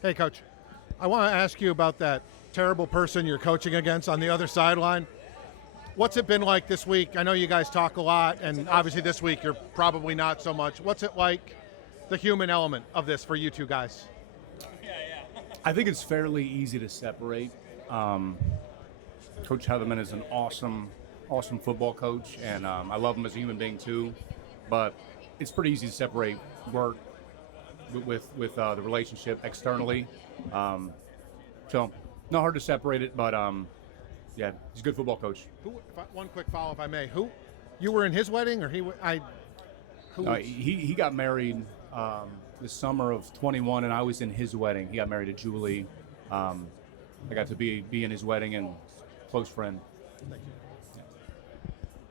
Hey, Coach. I want to ask you about that terrible person you're coaching against on the other sideline. What's it been like this week? I know you guys talk a lot, and obviously this week you're probably not so much. What's it like, the human element of this for you two guys? I think it's fairly easy to separate. Coach Hetherman is an awesome football coach, and I love him as a human being too. But it's pretty easy to separate work with the relationship externally. So not hard to separate it, but yeah, he's a good football coach. One quick follow, if I may. Who you were in his wedding, or he got married the summer of 21, and I was in his wedding. He got married to Julie. I got to be in his wedding and close friend. Thank you.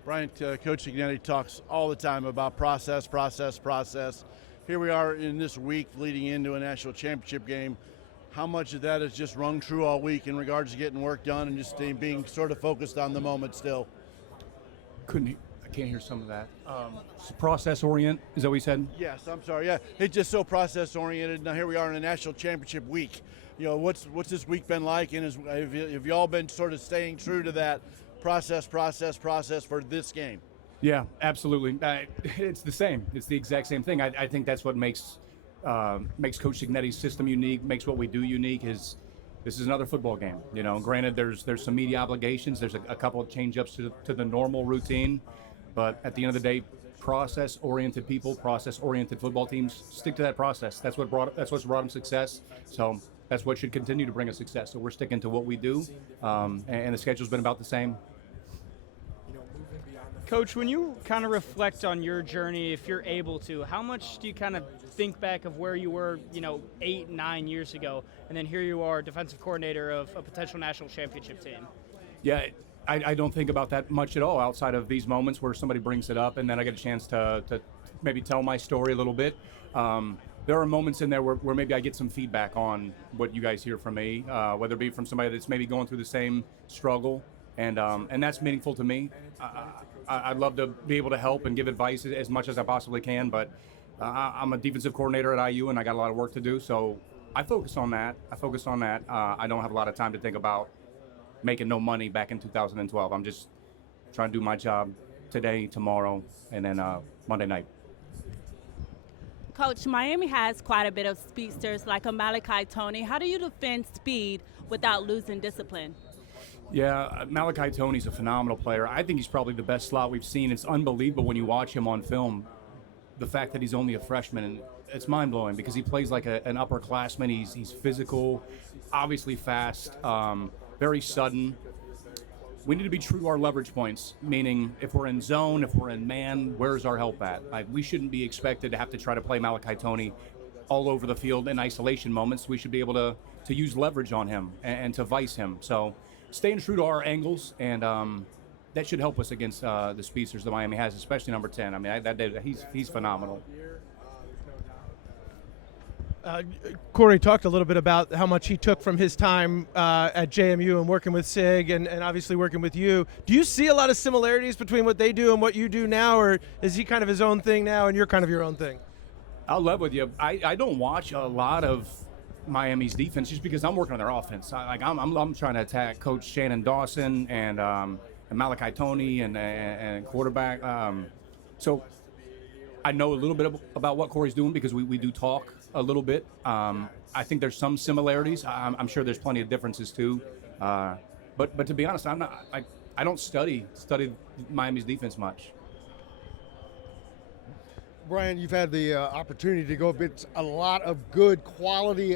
Bryant, Coach Cignetti talks all the time about process. Here we are in this week leading into a national championship game. How much of that is just rung true all week in regards to getting work done and just being sort of focused on the moment still? I can't hear some of that. Process orient, is that what you said? Yes, I'm sorry. Yeah, it's just so process oriented. Now here we are in a national championship week. You know, what's this week been like, and have you all been sort of staying true to that process for this game? Yeah, absolutely. It's the same. It's the exact same thing. I think that's what makes Coach Cignetti's system unique, makes what we do unique. Is this is another football game. You know, granted, there's some media obligations. There's a couple of change-ups to the normal routine, but at the end of the day, process-oriented people, process-oriented football teams stick to that process. That's what's brought them success. So that's what should continue to bring us success. So we're sticking to what we do, and the schedule's been about the same. Coach, when you kind of reflect on your journey, if you're able to, how much do you kind of think back of where you were, 8, 9 years ago, and then here you are, defensive coordinator of a potential national championship team? Yeah, I don't think about that much at all outside of these moments where somebody brings it up and then I get a chance to maybe tell my story a little bit. There are moments in there where maybe I get some feedback on what you guys hear from me, whether it be from somebody that's maybe going through the same struggle, and that's meaningful to me. I'd love to be able to help and give advice as much as I possibly can, but I'm a defensive coordinator at IU and I got a lot of work to do, so I focus on that. I don't have a lot of time to think about making no money back in 2012. I'm just trying to do my job today, tomorrow, and then Monday night. Coach, Miami has quite a bit of speedsters like a Malachi Tony. How do you defend speed without losing discipline? Yeah, Malachi Tony's a phenomenal player. I think he's probably the best slot we've seen. It's unbelievable when you watch him on film, the fact that he's only a freshman, and it's mind-blowing because he plays like an upperclassman. He's physical, obviously fast, very sudden. We need to be true to our leverage points, meaning if we're in zone, if we're in man, where's our help at? Like, we shouldn't be expected to have to try to play Malachi Tony all over the field in isolation moments. We should be able to use leverage on him and to vice him. So staying true to our angles, and that should help us against the speedsters that Miami has, especially number 10. I mean, he's phenomenal. Corey talked a little bit about how much he took from his time at JMU and working with Sig and obviously working with you. Do you see a lot of similarities between what they do and what you do now, or is he kind of his own thing now and you're kind of your own thing? I'll live with you. I don't watch a lot of Miami's defense just because I'm working on their offense. I'm trying to attack Coach Shannon Dawson and Malachi Tony and quarterback. So I know a little bit about what Corey's doing because we do talk a little bit. I think there's some similarities. I'm sure there's plenty of differences too. But to be honest, I don't study Miami's defense much. Brian, you've had the opportunity to go against a lot of good quality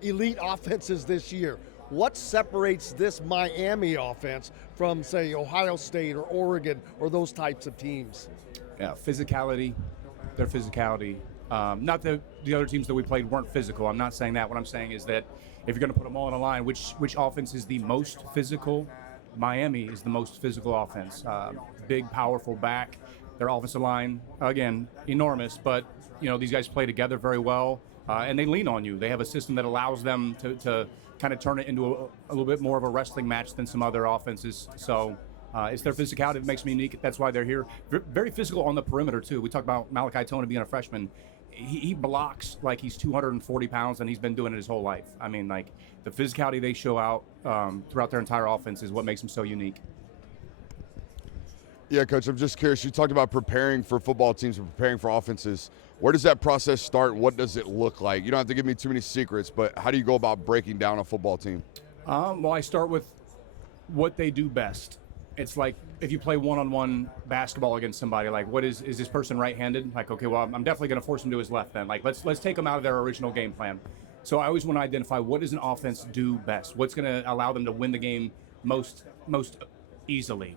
elite offenses this year. What separates this Miami offense from, say, Ohio State or Oregon or those types of teams? Yeah, physicality, their physicality. Not the other teams that we played weren't physical. I'm not saying that. What I'm saying is that if you're going to put them all on a line, which offense is the most physical? Miami is the most physical offense. Big, powerful back. Their offensive line, again, enormous, but these guys play together very well, and they lean on you. They have a system that allows them to kind of turn it into a little bit more of a wrestling match than some other offenses. So it's their physicality that makes me unique. That's why they're here. Very physical on the perimeter, too. We talked about Malachi Tony being a freshman. he blocks like he's 240 pounds, and he's been doing it his whole life. I mean, like, the physicality they show out throughout their entire offense is what makes them so unique. Yeah, Coach, I'm just curious. You talked about preparing for football teams and preparing for offenses. Where does that process start? What does it look like? You don't have to give me too many secrets, but how do you go about breaking down a football team? Well, I start with what they do best. It's like if you play one-on-one basketball against somebody, like, what is this person right-handed? Like, okay, well, I'm definitely going to force him to his left then. Like, let's take them out of their original game plan. So I always want to identify what does an offense do best? What's going to allow them to win the game most easily?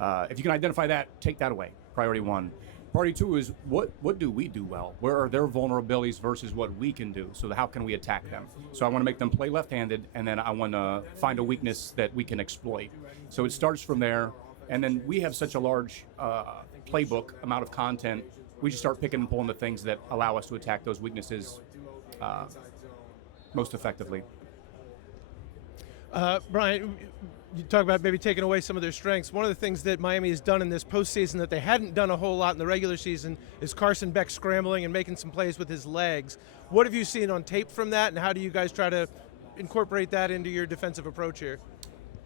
If you can identify that, take that away. Priority one. Priority two is what do we do well? Where are their vulnerabilities versus what we can do? So how can we attack them? So I want to make them play left-handed, and then I want to find a weakness that we can exploit. So it starts from there, and then we have such a large playbook amount of content. We just start picking and pulling the things that allow us to attack those weaknesses most effectively. Brian, you talk about maybe taking away some of their strengths. One of the things that Miami has done in this postseason that they hadn't done a whole lot in the regular season is Carson Beck scrambling and making some plays with his legs. What have you seen on tape from that, and how do you guys try to incorporate that into your defensive approach here?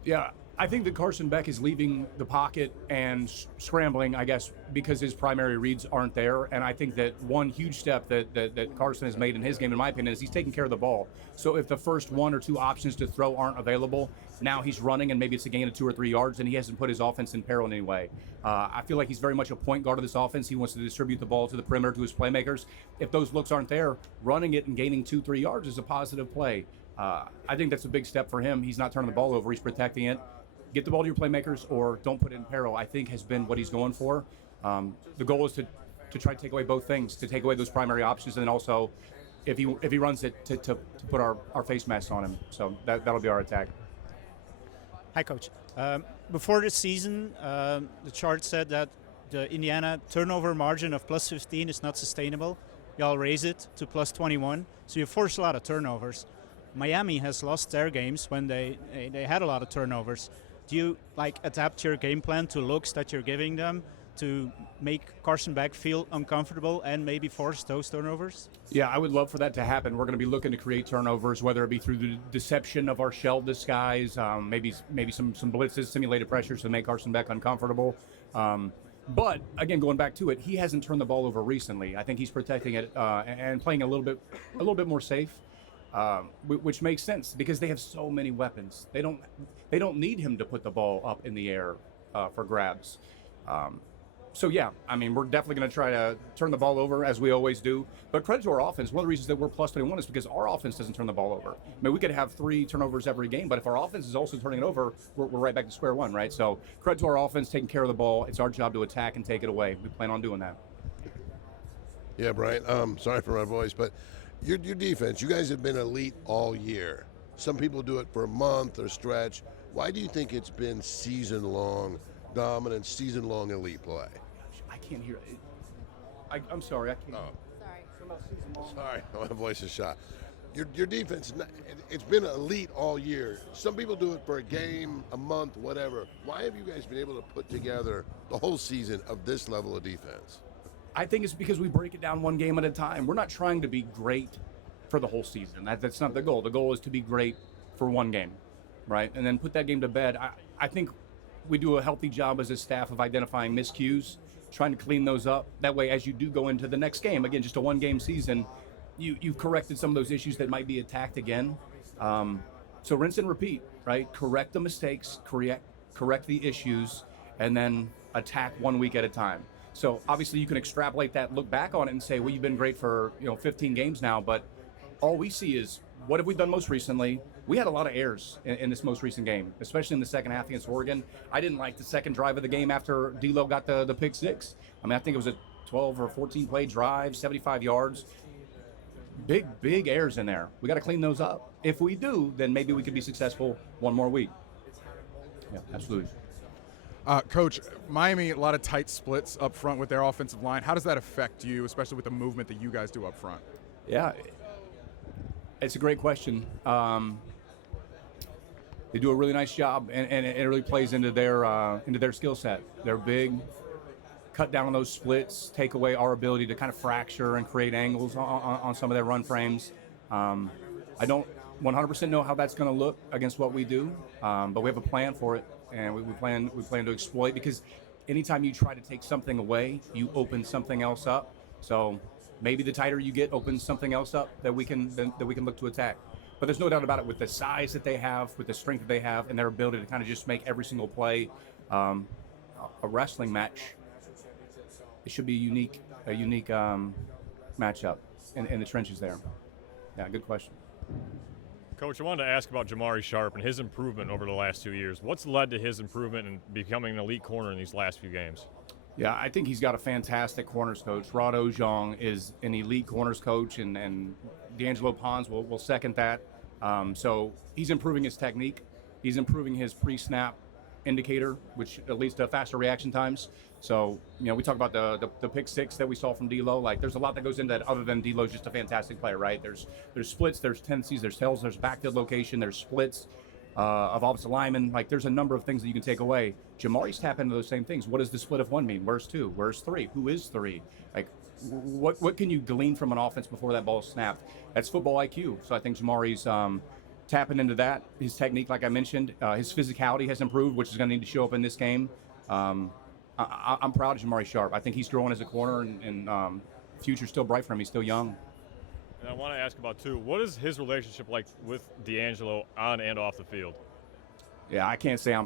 Yeah, I think that Carson Beck is leaving the pocket and scrambling, I guess, because his primary reads aren't there. And I think that one huge step that Carson has made in his game, in my opinion, is he's taking care of the ball. So if the first one or two options to throw aren't available, now he's running and maybe it's a gain of 2 or 3 yards, and he hasn't put his offense in peril in any way. I feel like he's very much a point guard of this offense. He wants to distribute the ball to the perimeter to his playmakers. If those looks aren't there, running it and gaining 2-3 yards is a positive play. I think that's a big step for him. He's not turning the ball over. He's protecting it. Get the ball to your playmakers or don't put it in peril, I think, has been what he's going for. The goal is to try to take away both things, to take away those primary options, and then also, if he runs it, to put our face masks on him. So that'll be our attack. Hi, Coach. Before the season, the chart said that the Indiana turnover margin of plus 15 is not sustainable. Y'all raise it to plus 21, so you force a lot of turnovers. Miami has lost their games when they had a lot of turnovers. Do you adapt your game plan to looks that you're giving them to make Carson Beck feel uncomfortable and maybe force those turnovers? Yeah, I would love for that to happen. We're going to be looking to create turnovers, whether it be through the deception of our shell disguise, maybe some blitzes, simulated pressures to make Carson Beck uncomfortable. But again, going back to it, he hasn't turned the ball over recently. I think he's protecting it and playing a little bit more safe. Which makes sense because they have so many weapons. They don't need him to put the ball up in the air for grabs. So yeah, I mean, we're definitely going to try to turn the ball over as we always do. But credit to our offense. One of the reasons that we're plus 21 is because our offense doesn't turn the ball over. I mean, we could have 3 turnovers every game, but if our offense is also turning it over, we're right back to square one, right? So credit to our offense taking care of the ball. It's our job to attack and take it away. We plan on doing that. Yeah, Brian. Sorry for my voice, but your defense, you guys have been elite all year. Some people do it for a month or stretch. Why do you think it's been season-long dominant, season-long elite play? I can't hear it. I'm sorry, I can't. Oh. Sorry, my voice is shot. Your defense, it's been elite all year. Some people do it for a game, a month, whatever. Why have you guys been able to put together the whole season of this level of defense? I think it's because we break it down one game at a time. We're not trying to be great for the whole season. That's not the goal. The goal is to be great for one game, right? And then put that game to bed. I think we do a healthy job as a staff of identifying miscues, trying to clean those up. That way, as you do go into the next game, again, just a one-game season, you've corrected some of those issues that might be attacked again. So rinse and repeat, right? Correct the mistakes, correct the issues, and then attack 1 week at a time. So obviously you can extrapolate that, look back on it and say, well, you've been great for 15 games now, but all we see is what have we done most recently? We had a lot of errors in this most recent game, especially in the second half against Oregon. I didn't like the second drive of the game after D'Lo got the pick six. I mean, I think it was a 12 or 14 play drive, 75 yards. Big errors in there. We got to clean those up. If we do, then maybe we could be successful one more week. Yeah, absolutely. Coach, Miami, a lot of tight splits up front with their offensive line. How does that affect you, especially with the movement that you guys do up front? Yeah, it's a great question. They do a really nice job, and it really plays into their skill set. They're big, cut down on those splits, take away our ability to kind of fracture and create angles on some of their run frames. I don't 100% know how that's going to look against what we do, but we have a plan for it, and we plan to exploit, because anytime you try to take something away, you open something else up. So maybe the tighter you get opens something else up that we can look to attack. But there's no doubt about it, with the size that they have, with the strength that they have, and their ability to kind of just make every single play a wrestling match. It should be a unique matchup in the trenches there. Yeah, good question. Coach, I wanted to ask about Jamari Sharp and his improvement over the last 2 years. What's led to his improvement and becoming an elite corner in these last few games? Yeah, I think he's got a fantastic corners coach. Rod Ojong is an elite corners coach, and D'Angelo Pons will second that. So he's improving his technique. He's improving his pre-snap indicator, which leads to faster reaction times. So, we talk about the pick six that we saw from D'Lo. Like, there's a lot that goes into that, other than D'Lo's just a fantastic player, right? There's splits, there's tendencies, there's tells, there's backfield location, there's splits of offensive linemen. Like, there's a number of things that you can take away. Jamari's tapping into those same things. What does the split of one mean? Where's two? Where's three? Who is three? Like, what can you glean from an offense before that ball is snapped? That's football IQ. So I think Jamari's tapping into that. His technique, like I mentioned, his physicality has improved, which is going to need to show up in this game. I'm proud of Jamari Sharp. I think he's growing as a corner, and future's still bright for him. He's still young. And I want to ask about, too, what is his relationship like with D'Angelo on and off the field? Yeah, I can't say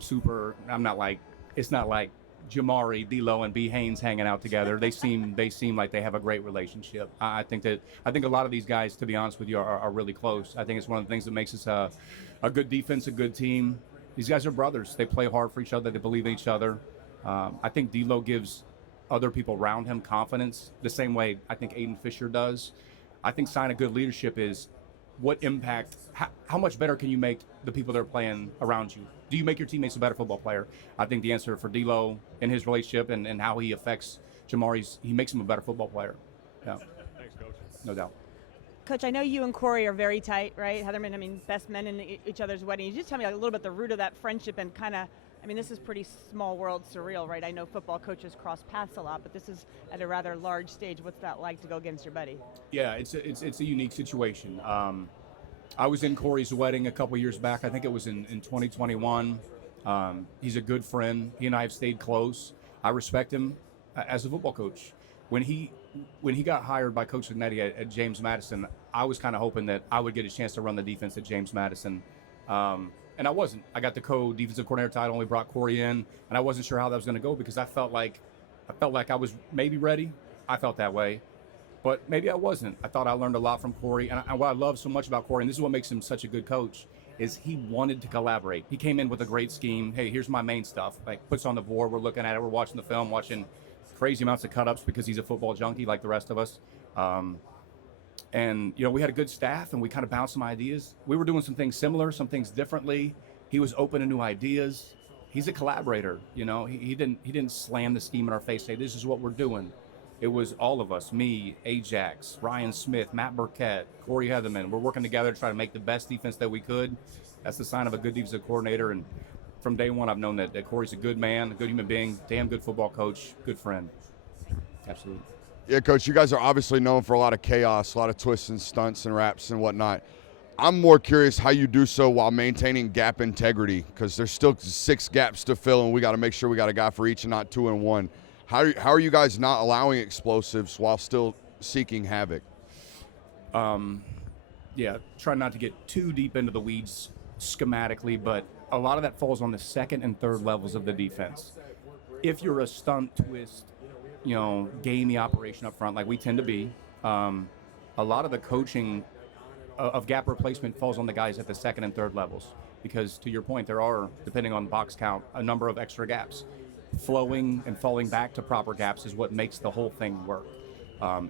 it's not like Jamari, D'Lo, and B. Haines hanging out together. They seem like they have a great relationship. I think a lot of these guys, to be honest with you, are really close. I think it's one of the things that makes us a good defense, a good team. These guys are brothers. They play hard for each other. They believe in each other. I think D'Lo gives other people around him confidence the same way I think Aiden Fisher does. I think sign of good leadership is what impact, how much better can you make the people that are playing around you? Do you make your teammates a better football player? I think the answer for D'Lo in his relationship and how he affects Jamari, he makes him a better football player. Yeah. Thanks, Coach. No doubt. Coach, I know you and Corey are very tight, right? Hetherman, best men in each other's wedding. You just tell me a little bit the root of that friendship and kind of, this is pretty small world surreal, right? I know football coaches cross paths a lot, but this is at a rather large stage. What's that like to go against your buddy? Yeah, it's a unique situation. I was in Corey's wedding a couple years back. I think it was in 2021. He's a good friend. He and I have stayed close. I respect him as a football coach. When he got hired by Coach Cignetti at James Madison, I was kind of hoping that I would get a chance to run the defense at James Madison. And I wasn't. I got the co-defensive coordinator title, only brought Corey in, and I wasn't sure how that was going to go because I felt like I was maybe ready. I felt that way, but maybe I wasn't. I thought I learned a lot from Corey, and what I love so much about Corey, and this is what makes him such a good coach, is he wanted to collaborate. He came in with a great scheme. Hey, here's my main stuff. Like, puts on the board. We're looking at it. We're watching the film, watching crazy amounts of cut-ups because he's a football junkie like the rest of us. And, we had a good staff, and we kind of bounced some ideas. We were doing some things similar, some things differently. He was open to new ideas. He's a collaborator, He didn't slam the scheme in our face, say, this is what we're doing. It was all of us, me, Ajax, Ryan Smith, Matt Burkett, Corey Hetherman. We're working together to try to make the best defense that we could. That's the sign of a good defensive coordinator. And from day one, I've known that Corey's a good man, a good human being, damn good football coach, good friend. Absolutely. Yeah, Coach, you guys are obviously known for a lot of chaos, a lot of twists and stunts and wraps and whatnot. I'm more curious how you do so while maintaining gap integrity, because there's still 6 gaps to fill, and we got to make sure we got a guy for each and not 2 and 1. How are you guys not allowing explosives while still seeking havoc? Yeah, try not to get too deep into the weeds schematically, but a lot of that falls on the second and third levels of the defense. If you're a stunt, twist, gamey operation up front, like we tend to be, a lot of the coaching of gap replacement falls on the guys at the second and third levels. Because to your point, there are, depending on box count, a number of extra gaps. Flowing and falling back to proper gaps is what makes the whole thing work.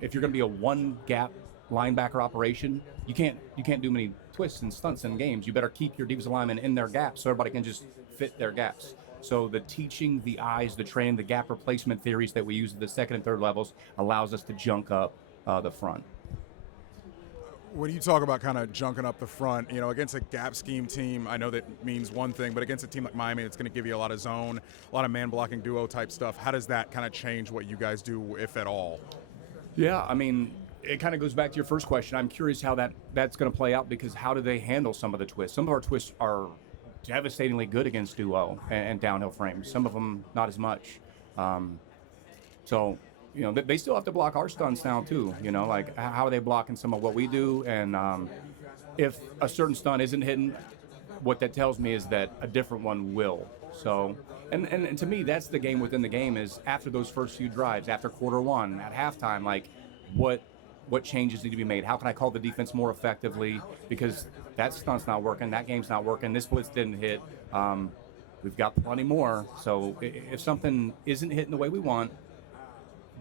If you're going to be a one-gap linebacker operation, you can't do many twists and stunts in games. You better keep your defensive linemen in their gaps so everybody can just fit their gaps. So the teaching, the eyes, the training, the gap replacement theories that we use at the second and third levels allows us to junk up the front. When you talk about kind of junking up the front, against a gap scheme team, I know that means one thing, but against a team like Miami, it's going to give you a lot of zone, a lot of man-blocking duo type stuff. How does that kind of change what you guys do, if at all? Yeah, I mean, it kind of goes back to your first question. I'm curious how that's going to play out, because how do they handle some of the twists? Some of our twists are devastatingly good against duo and downhill frames. Some of them not as much. So, they still have to block our stunts now too. Like how are they blocking some of what we do? And if a certain stunt isn't hitting, what that tells me is that a different one will. So, and to me, that's the game within the game, is after those first few drives, after quarter one, at halftime, like what changes need to be made? How can I call the defense more effectively? Because that stunt's not working, that game's not working, this blitz didn't hit. We've got plenty more. So if something isn't hitting the way we want,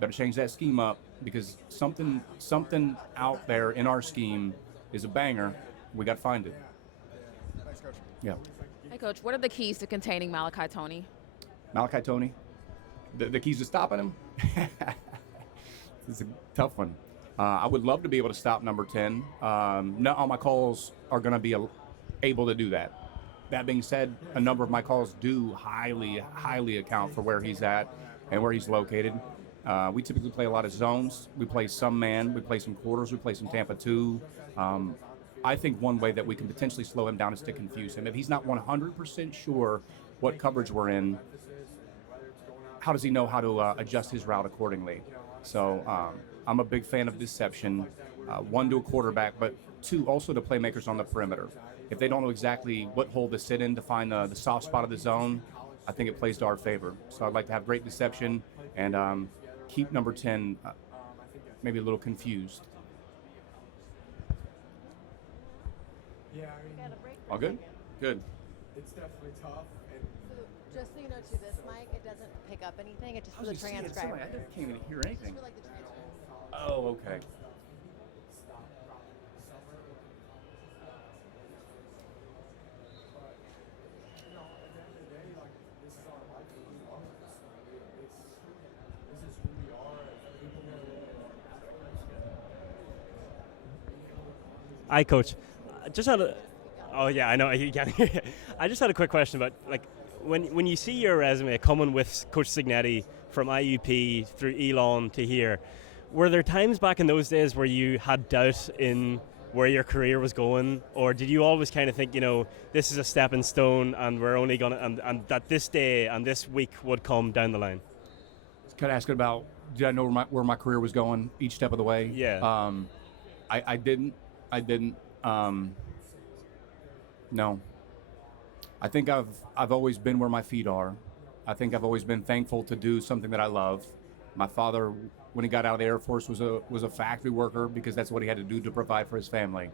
better change that scheme up, because something out there in our scheme is a banger. We got to find it. Thanks, Coach. Yeah. Hey, Coach, what are the keys to containing Malachi Tony? Malachi Tony? The keys to stopping him? This is a tough one. I would love to be able to stop number 10. Not all my calls are going to be able to do that. That being said, a number of my calls do highly account for where he's at and where he's located. We typically play a lot of zones. We play some man. We play some quarters. We play some Tampa 2. I think one way that we can potentially slow him down is to confuse him. If he's not 100% sure what coverage we're in, how does he know how to adjust his route accordingly? So I'm a big fan of deception. One, to a quarterback, but two, also to playmakers on the perimeter. If they don't know exactly what hole to sit in to find the soft spot of the zone, I think it plays to our favor. So I'd like to have great deception and keep number 10 maybe a little confused. All good? Good. It's definitely tough. Just so you know, to this mic, it doesn't pick up anything. It just for the transcriber. I can't even hear anything. Just for, like, the transcriber. Oh, okay. Hi, Coach. Just had a. Oh yeah, I know. You can't hear it. I just had a quick question about, like, when you see your resume coming with Coach Cignetti from IUP through Elon to here, were there times back in those days where you had doubt in where your career was going, or did you always kind of think, this is a stepping stone, and we're only gonna and that this day and this week would come down the line? Kind of asking about, did I know where my career was going each step of the way? Yeah. I didn't. No. I think I've always been where my feet are. I think I've always been thankful to do something that I love. My father, when he got out of the Air Force, was a factory worker, because that's what he had to do to provide for his family.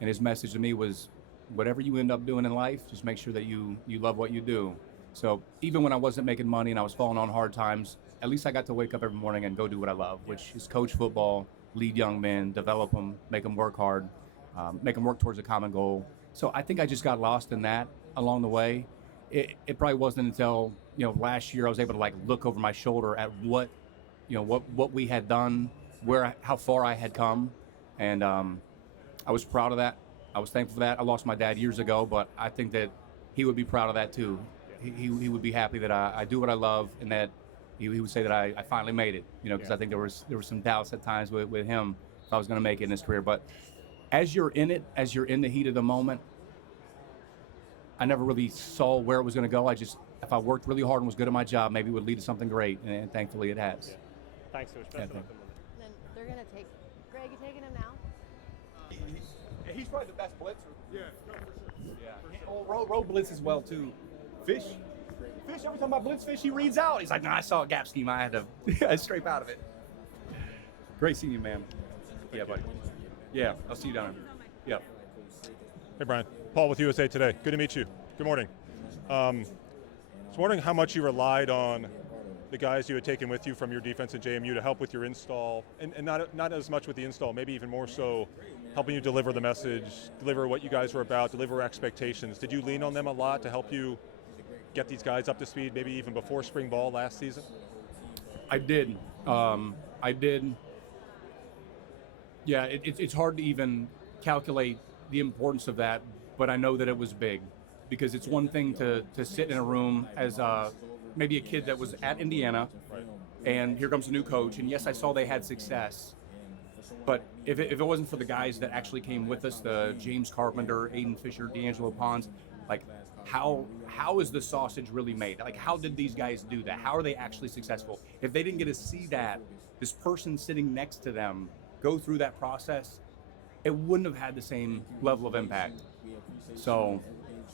And his message to me was, whatever you end up doing in life, just make sure that you love what you do. So even when I wasn't making money and I was falling on hard times, at least I got to wake up every morning and go do what I love, which is coach football, lead young men, develop them, make them work hard, make them work towards a common goal. So I think I just got lost in that along the way. It probably wasn't until last year I was able to look over my shoulder at what we had done, how far I had come, and I was proud of that. I was thankful for that. I lost my dad years ago, but I think that he would be proud of that too. He would be happy that I do what I love, and that he would say that I finally made it. Because I think there were some doubts at times with him if I was going to make it in his career. But as you're in it, as you're in the heat of the moment, I never really saw where it was going to go. If I worked really hard and was good at my job, maybe it would lead to something great, and thankfully it has. Yeah. Thanks, Coach. Best of luck. And then they're going to take Greg. You taking him now? He's probably the best blitzer. Yeah, no, for sure. Yeah. Road blitz as well too. Fish, every time I blitz Fish, he reads out. He's like, no, I saw a gap scheme. I had to scrape out of it. Great seeing you, man. Yeah, buddy. Yeah, I'll see you down there. Yeah. Hey, Brian. Paul with USA Today. Good to meet you. Good morning. I was wondering how much you relied on the guys you had taken with you from your defense at JMU to help with your install, and not as much with the install, maybe even more so helping you deliver the message, deliver what you guys were about, deliver expectations. Did you lean on them a lot to help you get these guys up to speed, maybe even before spring ball last season? I did. Yeah, it's hard to even calculate the importance of that, but I know that it was big, because it's one thing to sit in a room as maybe a kid that was at Indiana, and here comes a new coach, and yes, I saw they had success, but if it wasn't for the guys that actually came with us, the James Carpenter, Aiden Fisher, D'Angelo Pons, like how is the sausage really made? Like, how did these guys do that? How are they actually successful? If they didn't get to see that, this person sitting next to them go through that process, it wouldn't have had the same level of impact. So,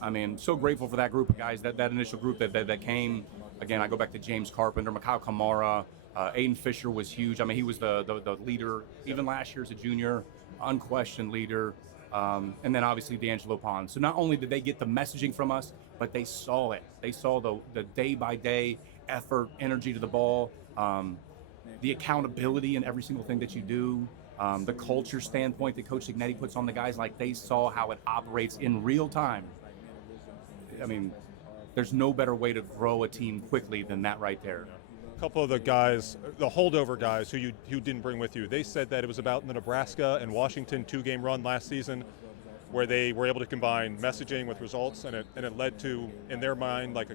I mean, so grateful for that group of guys, that initial group that came. Again, I go back to James Carpenter, Mikhail Kamara, Aiden Fisher was huge. I mean, he was the leader, even last year as a junior, unquestioned leader. And then obviously D'Angelo Pons. So not only did they get the messaging from us, but they saw it. They saw the day-by-day effort, energy to the ball, the accountability in every single thing that you do, the culture standpoint that Coach Cignetti puts on the guys. Like, they saw how it operates in real time. I mean, there's no better way to grow a team quickly than that right there. A couple of the guys, the holdover guys who you didn't bring with you, they said that it was about the Nebraska and Washington 2-game run last season where they were able to combine messaging with results, and it led to, in their mind, like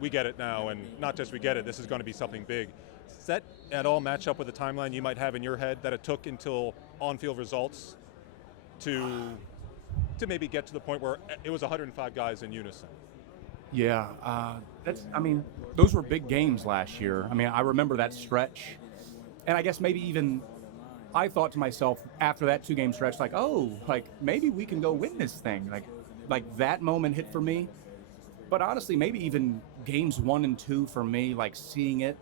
we get it now, and not just we get it, this is going to be something big. Does that at all match up with the timeline you might have in your head, that it took until on-field results to maybe get to the point where it was 105 guys in unison? Yeah, those were big games last year. I mean, I remember that stretch. And I guess maybe even I thought to myself after that 2-game stretch, like, oh, like maybe we can go win this thing. Like that moment hit for me. But honestly, maybe even games 1 and 2 for me, like seeing it,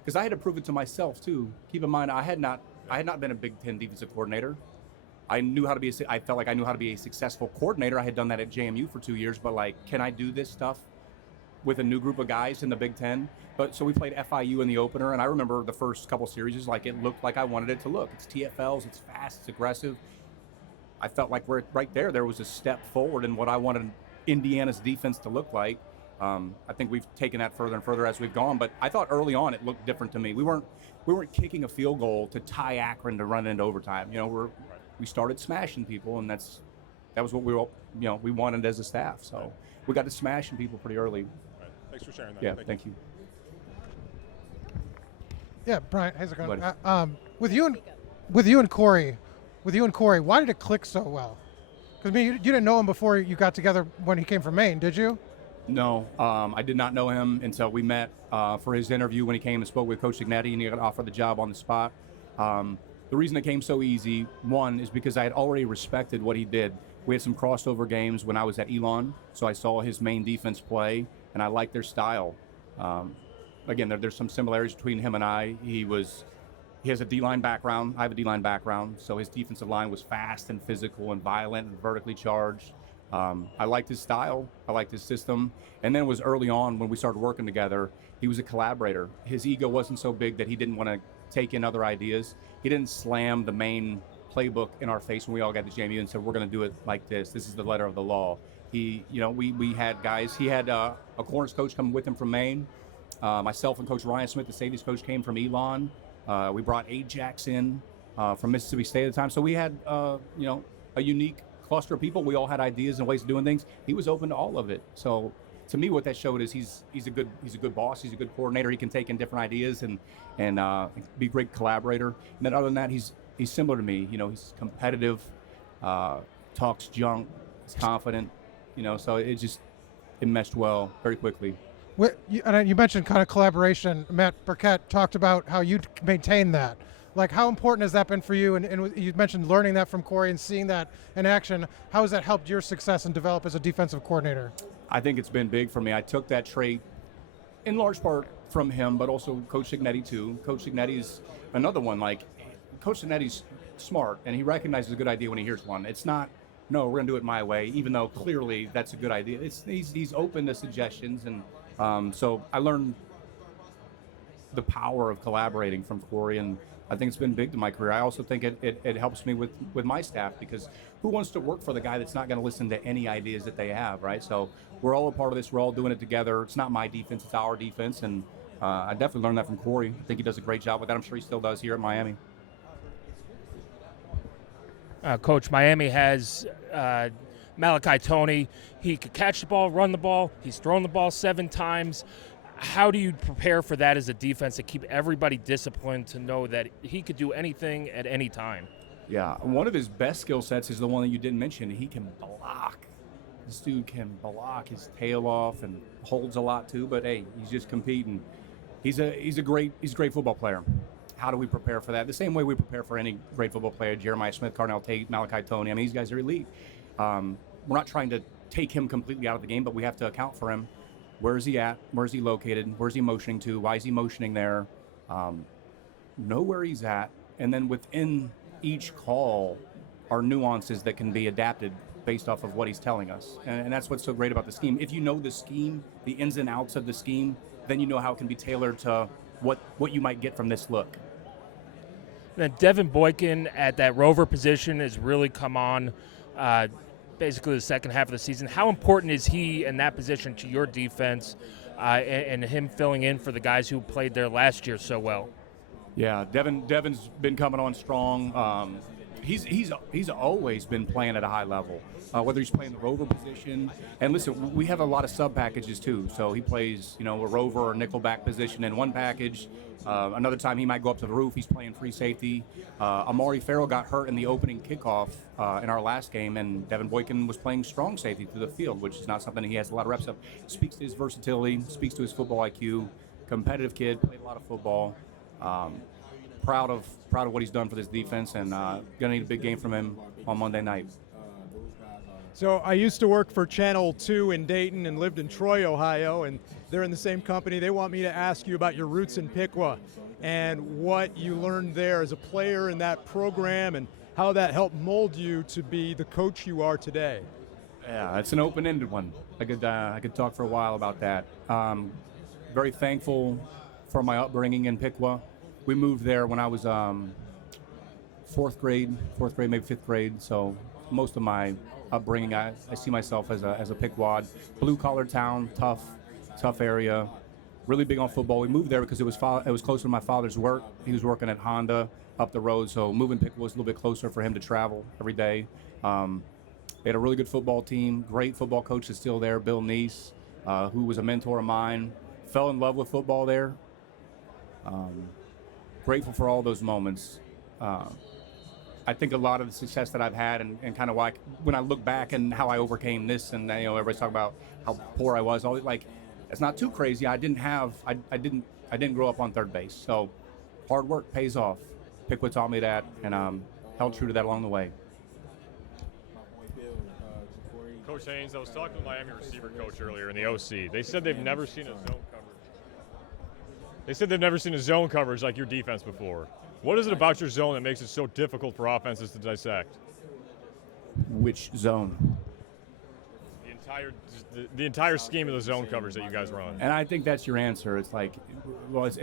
because I had to prove it to myself too. Keep in mind, I had not been a Big Ten defensive coordinator. I felt like I knew how to be a successful coordinator. I had done that at JMU for 2 years, but like, can I do this stuff with a new group of guys in the Big Ten? But so we played FIU in the opener, and I remember the first couple series, like it looked like I wanted it to look. It's TFLs, it's fast, it's aggressive. I felt like right there was a step forward in what I wanted Indiana's defense to look like. I think we've taken that further and further as we've gone, but I thought early on it looked different to me. We weren't kicking a field goal to tie Akron to run into overtime. You know, we started smashing people, and that was what we wanted as a staff. So we got to smashing people pretty early. Right. Thanks for sharing that. Yeah, thank you. Yeah, Bryant, how's it going? With you and Corey, why did it click so well? Because you didn't know him before you got together when he came from Maine, did you? No, I did not know him until we met for his interview when he came and spoke with Coach Cignetti, and he got offered the job on the spot. The reason it came so easy, one, is because I had already respected what he did. We had some crossover games when I was at Elon, so I saw his main defense play, and I liked their style. Again, there's some similarities between him and I. He has a D-line background. I have a D-line background, so his defensive line was fast and physical and violent and vertically charged. I liked his style. I liked his system. And then it was early on when we started working together, he was a collaborator. His ego wasn't so big that he didn't want to take in other ideas. He didn't slam the main playbook in our face when we all got to JMU and said, we're going to do it like this. This is the letter of the law. We had guys. He had a corners coach coming with him from Maine. Myself and Coach Ryan Smith, the safeties coach, came from Elon. We brought Ajax in from Mississippi State at the time. So we had, a unique cluster of people. We all had ideas and ways of doing things. He was open to all of it. So to me, what that showed is he's a good boss. He's a good coordinator. He can take in different ideas and be a great collaborator. And then other than that, he's similar to me. He's competitive, talks junk, he's confident. So it meshed well very quickly. And you mentioned kind of collaboration. Matt Burkett talked about how you maintain that. Like, how important has that been for you? And you mentioned learning that from Corey and seeing that in action. How has that helped your success and develop as a defensive coordinator? I think it's been big for me. I took that trait in large part from him, but also Coach Cignetti too. Coach Cignetti's another one. Like, Coach Cignetti's smart, and he recognizes a good idea when he hears one. It's not, no, we're going to do it my way, even though clearly that's a good idea. He's open to suggestions, and so I learned the power of collaborating from Corey, and I think it's been big to my career. I also think it helps me with my staff, because who wants to work for the guy that's not going to listen to any ideas that they have, right? So we're all a part of this. We're all doing it together. It's not my defense. It's our defense, and I definitely learned that from Corey. I think he does a great job with that. I'm sure he still does here at Miami. Coach, Miami has Malachi Tony. He could catch the ball, run the ball. He's thrown the ball 7 times. How do you prepare for that as a defense to keep everybody disciplined to know that he could do anything at any time? Yeah, one of his best skill sets is the one that you didn't mention. He can block. This dude can block his tail off and holds a lot too. But hey, he's just competing. He's a great football player. How do we prepare for that? The same way we prepare for any great football player: Jeremiah Smith, Carnell Tate, Malachi Tony. I mean, these guys are elite. We're not trying to take him completely out of the game, but we have to account for him. Where is he at? Where is he located? Where's he motioning to? Why is he motioning there? Know where he's at, and then within each call are nuances that can be adapted based off of what he's telling us. And that's what's so great about the scheme. If you know the scheme, the ins and outs of the scheme, then you know how it can be tailored to what you might get from this look. Then Devin Boykin at that rover position has really come on basically the second half of the season. How important is he in that position to your defense and him filling in for the guys who played there last year so well? Yeah, Devin's been coming on strong. He's always been playing at a high level, whether he's playing the rover position. And listen, we have a lot of sub packages too. So he plays, a rover or nickelback position in one package. Another time he might go up to the roof. He's playing free safety. Amari Farrell got hurt in the opening kickoff in our last game, and Devin Boykin was playing strong safety through the field, which is not something he has a lot of reps of. Speaks to his versatility, speaks to his football IQ. Competitive kid, played a lot of football. Proud of what he's done for this defense, and gonna need a big game from him on Monday night. So I used to work for Channel 2 in Dayton and lived in Troy, Ohio, and they're in the same company. They want me to ask you about your roots in Piqua and what you learned there as a player in that program and how that helped mold you to be the coach you are today. Yeah, it's an open-ended one. I could talk for a while about that. Very thankful for my upbringing in Piqua. We moved there when I was fourth grade, maybe fifth grade. So most of my upbringing, I see myself as a Pickwad. Blue-collar town, tough area. Really big on football. We moved there because it was closer to my father's work. He was working at Honda up the road, so moving Piqua was a little bit closer for him to travel every day. They had a really good football team. Great football coach is still there, Bill Neese, who was a mentor of mine. Fell in love with football there. Grateful for all those moments. I think a lot of the success that I've had and kind of like when I look back and how I overcame this, and everybody's talking about how poor I was. It's not too crazy. I didn't grow up on third base. So hard work pays off. Piqua taught me that, and held true to that along the way. Coach Haines, I was talking to the Miami receiver coach earlier in the OC. They said they've never seen a zone coverage. They said they've never seen a zone coverage like your defense before. What is it about your zone that makes it so difficult for offenses to dissect? Which zone? The entire scheme of the zone coverage that you guys run. And I think that's your answer. It's like,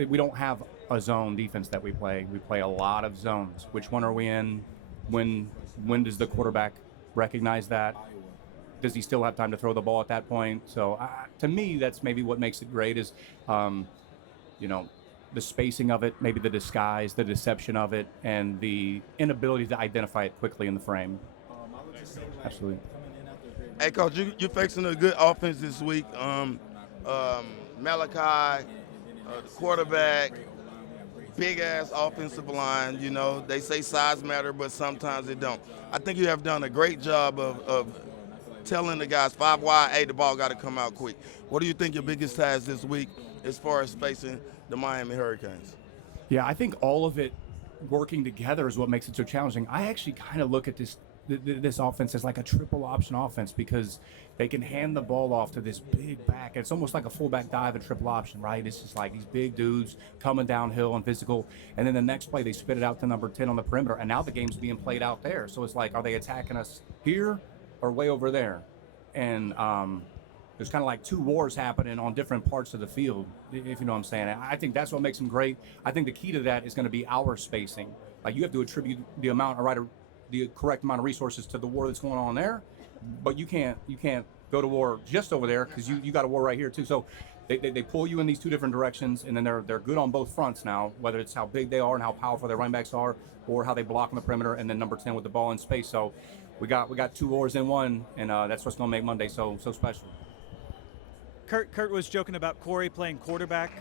we don't have a zone defense that we play. We play a lot of zones. Which one are we in? When does the quarterback recognize that? Does he still have time to throw the ball at that point? So to me, that's maybe what makes it great is, the spacing of it, maybe the disguise, the deception of it, and the inability to identify it quickly in the frame. Absolutely. Hey, Coach, you're facing a good offense this week. Malachi, the quarterback, big-ass offensive line. They say size matter, but sometimes it don't. I think you have done a great job of telling the guys 5 wide, hey, the ball got to come out quick. What do you think your biggest task this week as far as facing the Miami Hurricanes? Yeah, I think all of it working together is what makes it so challenging. I actually kind of look at this offense as like a triple option offense because they can hand the ball off to this big back. It's almost like a fullback dive and triple option, right? It's just like these big dudes coming downhill and physical. And then the next play, they spit it out to number 10 on the perimeter. And now the game's being played out there. So it's like, are they attacking us here or way over there? And there's kind of like two wars happening on different parts of the field, if you know what I'm saying. I think that's what makes them great. I think the key to that is going to be our spacing. Like you have to attribute the correct amount of resources to the war that's going on there, but you can't go to war just over there because you got a war right here too. So they pull you in these two different directions, and then they're good on both fronts now, whether it's how big they are and how powerful their running backs are, or how they block on the perimeter, and then number 10 with the ball in space. So we got two wars in one, and that's what's going to make Monday so special. Curt was joking about Corey playing quarterback.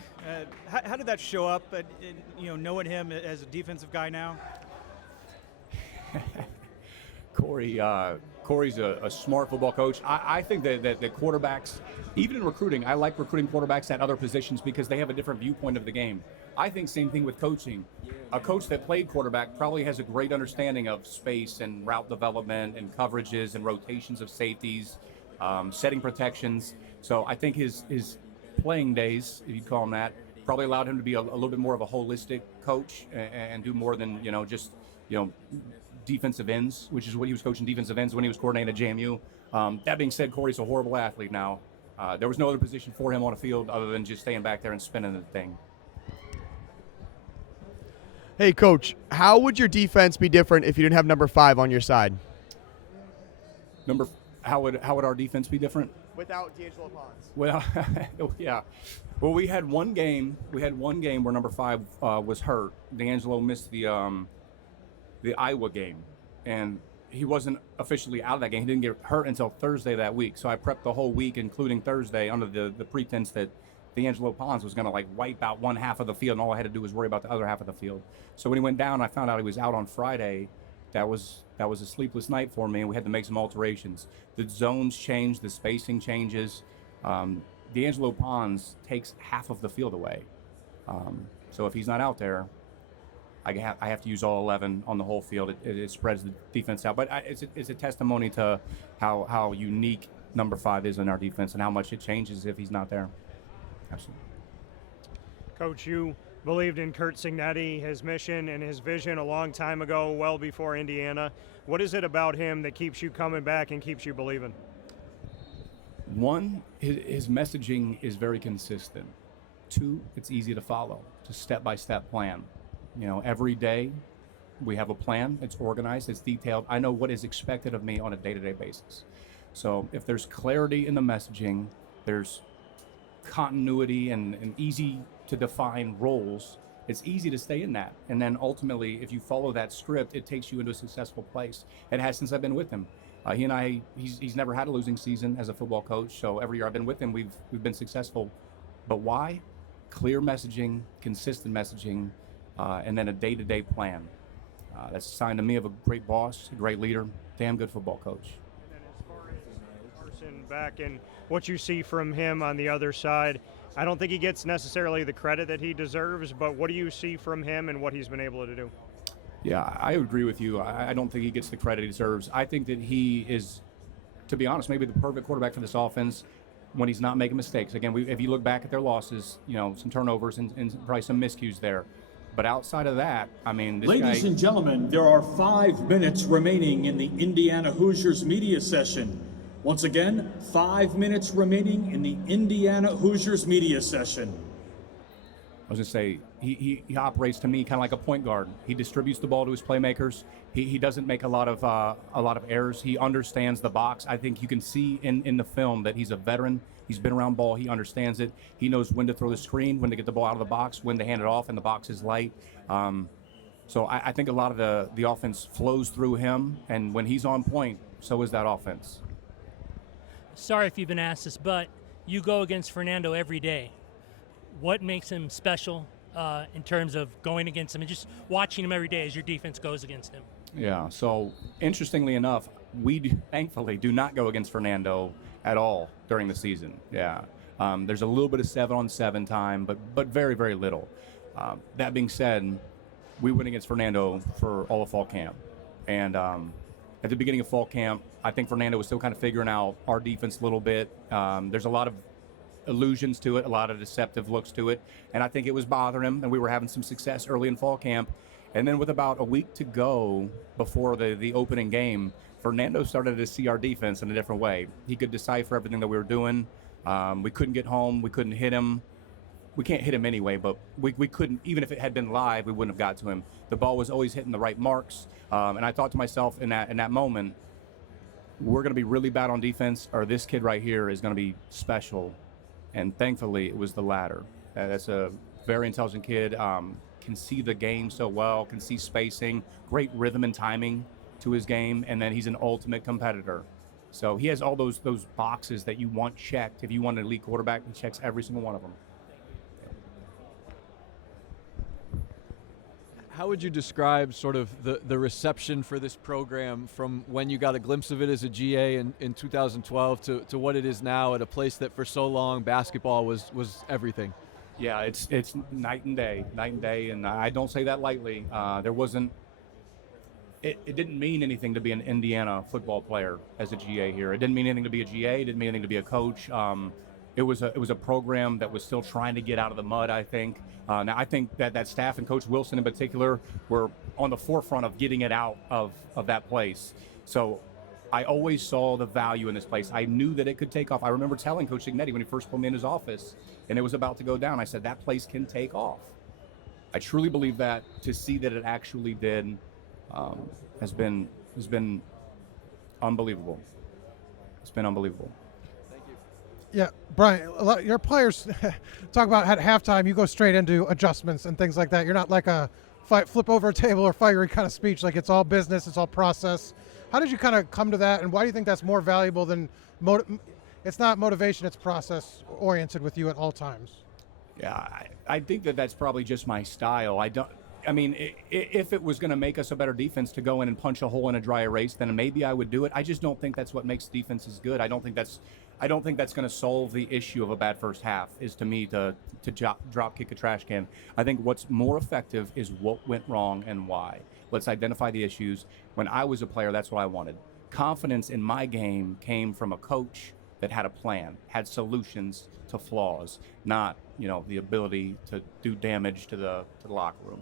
How did that show up? Knowing him as a defensive guy now. Corey's a smart football coach. I think that the quarterbacks, even in recruiting, I like recruiting quarterbacks at other positions because they have a different viewpoint of the game. I think same thing with coaching. A coach that played quarterback probably has a great understanding of space and route development and coverages and rotations of safeties, setting protections. So I think his playing days, if you call them that, probably allowed him to be a little bit more of a holistic coach and do more than just defensive ends, which is what he was coaching defensive ends when he was coordinating at JMU. That being said, Corey's a horrible athlete now. There was no other position for him on a field other than just staying back there and spinning the thing. Hey, Coach, how would your defense be different if you didn't have number 5 on your side? How would our defense be different? Without D'Angelo Pons. Well, yeah. Well, we had one game where number 5 was hurt. D'Angelo missed the Iowa game, and he wasn't officially out of that game. He didn't get hurt until Thursday that week. So I prepped the whole week, including Thursday, under the pretense that D'Angelo Pons was going to wipe out one half of the field, and all I had to do was worry about the other half of the field. So when he went down, I found out he was out on Friday. That was a sleepless night for me, and we had to make some alterations. The zones changed, the spacing changes. D'Angelo Pons takes half of the field away. So if he's not out there, I have to use all 11 on the whole field. It spreads the defense out. But it's a testimony to how unique number 5 is in our defense and how much it changes if he's not there. Absolutely. Coach, you believed in Curt Cignetti, his mission and his vision a long time ago, well before Indiana. What is it about him that keeps you coming back and keeps you believing? One, his messaging is very consistent. 2, it's easy to follow. It's a step-by-step plan. Every day we have a plan. It's organized. It's detailed. I know what is expected of me on a day-to-day basis. So if there's clarity in the messaging, there's continuity and easy to define roles, it's easy to stay in that. And then ultimately, if you follow that script, it takes you into a successful place. It has since I've been with him. He's never had a losing season as a football coach. So every year I've been with him, we've been successful. But why? Clear messaging, consistent messaging, and then a day-to-day plan. That's a sign to me of a great boss, a great leader, damn good football coach. And as far as Carson back and what you see from him on the other side, I don't think he gets necessarily the credit that he deserves, but what do you see from him and what he's been able to do? Yeah, I agree with you. I don't think he gets the credit he deserves. I think that he is, to be honest, maybe the perfect quarterback for this offense when he's not making mistakes. Again, if you look back at their losses, some turnovers and probably some miscues there. But outside of that, Ladies and gentlemen, there are 5 minutes remaining in the Indiana Hoosiers media session. Once again, 5 minutes remaining in the Indiana Hoosiers media session. I was going to say, he operates to me kind of like a point guard. He distributes the ball to his playmakers. He doesn't make a lot of errors. He understands the box. I think you can see in the film that he's a veteran. He's been around ball. He understands it. He knows when to throw the screen, when to get the ball out of the box, when to hand it off, and the box is light. So I think a lot of the offense flows through him, and when he's on point, so is that offense. Sorry if you've been asked this, but you go against Fernando every day. What makes him special in terms of going against him and just watching him every day as your defense goes against him? Yeah, so interestingly enough, we thankfully do not go against Fernando at all during the season. Yeah, there's a little bit of 7-on-7 time, but very, very little. That being said, we went against Fernando for all of fall camp. And at the beginning of fall camp, I think Fernando was still kind of figuring out our defense a little bit. There's a lot of illusions to it, a lot of deceptive looks to it, and I think it was bothering him, and we were having some success early in fall camp. And then with about a week to go before the opening game, Fernando started to see our defense in a different way. He could decipher everything that we were doing. We couldn't get home. We couldn't hit him. We can't hit him anyway, but we couldn't, even if it had been live, we wouldn't have got to him. The ball was always hitting the right marks. And I thought to myself in that moment, we're going to be really bad on defense, or this kid right here is going to be special. And thankfully, it was the latter. That's a very intelligent kid, can see the game so well, can see spacing, great rhythm and timing to his game, and then he's an ultimate competitor. So he has all those boxes that you want checked. If you want an elite quarterback, he checks every single one of them. How would you describe sort of the reception for this program from when you got a glimpse of it as a GA in 2012 to what it is now at a place that for so long basketball was everything? Yeah, it's night and day, and I don't say that lightly. There wasn't. It didn't mean anything to be an Indiana football player as a GA here. It didn't mean anything to be a GA. It didn't mean anything to be a coach. It was a program that was still trying to get out of the mud, I think. Now, I think that staff and Coach Wilson in particular were on the forefront of getting it out of that place. So I always saw the value in this place. I knew that it could take off. I remember telling Coach Cignetti when he first pulled me in his office and it was about to go down, I said, that place can take off. I truly believe that. To see that it actually did has been unbelievable. It's been unbelievable. Yeah, Brian, a lot, your players talk about at halftime, you go straight into adjustments and things like that. You're not like a flip over a table or fiery kind of speech. Like, it's all business, it's all process. How did you kind of come to that, and why do you think that's more valuable than it's not motivation, it's process oriented with you at all times? Yeah, I think that's probably just my style. If it was going to make us a better defense to go in and punch a hole in a dry erase, then maybe I would do it. I just don't think that's what makes defenses good. I don't think that's going to solve the issue of a bad first half, is to me to drop kick a trash can. I think what's more effective is what went wrong and why. Let's identify the issues. When I was a player, that's what I wanted. Confidence in my game came from a coach that had a plan, had solutions to flaws, not the ability to do damage to the locker room.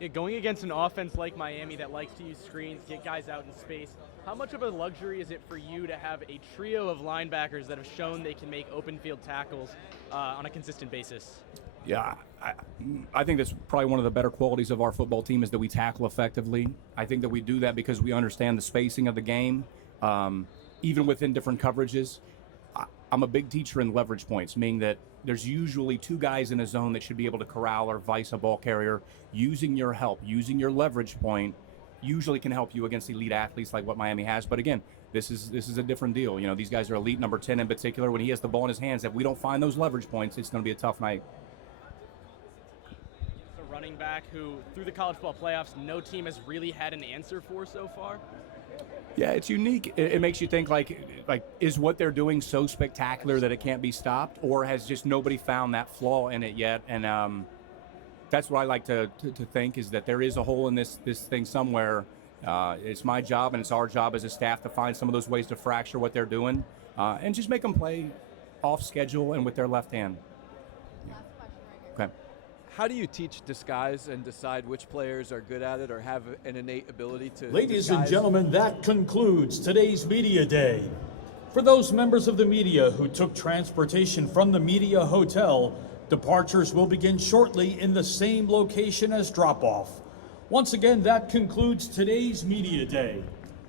Yeah, going against an offense like Miami that likes to use screens, get guys out in space, how much of a luxury is it for you to have a trio of linebackers that have shown they can make open field tackles on a consistent basis? Yeah, I think that's probably one of the better qualities of our football team is that we tackle effectively. I think that we do that because we understand the spacing of the game, even within different coverages. I'm a big teacher in leverage points, meaning that there's usually two guys in a zone that should be able to corral or vice a ball carrier. Using your help, using your leverage point, usually can help you against elite athletes like what Miami has. But again, this is a different deal. These guys are elite, number 10 in particular. When he has the ball in his hands, if we don't find those leverage points, it's going to be a tough night. A running back who, through the college football playoffs, no team has really had an answer for so far. Yeah, it's unique. It makes you think, like, is what they're doing so spectacular that it can't be stopped, or has just nobody found that flaw in it yet? And that's what I like to think, is that there is a hole in this thing somewhere. It's my job and it's our job as a staff to find some of those ways to fracture what they're doing and just make them play off schedule and with their left hand. Okay. How do you teach disguise and decide which players are good at it or have an innate ability to Ladies disguise? and gentlemen, that concludes today's Media Day. For those members of the media who took transportation from the Media Hotel, departures will begin shortly in the same location as drop-off. Once again, that concludes today's Media Day.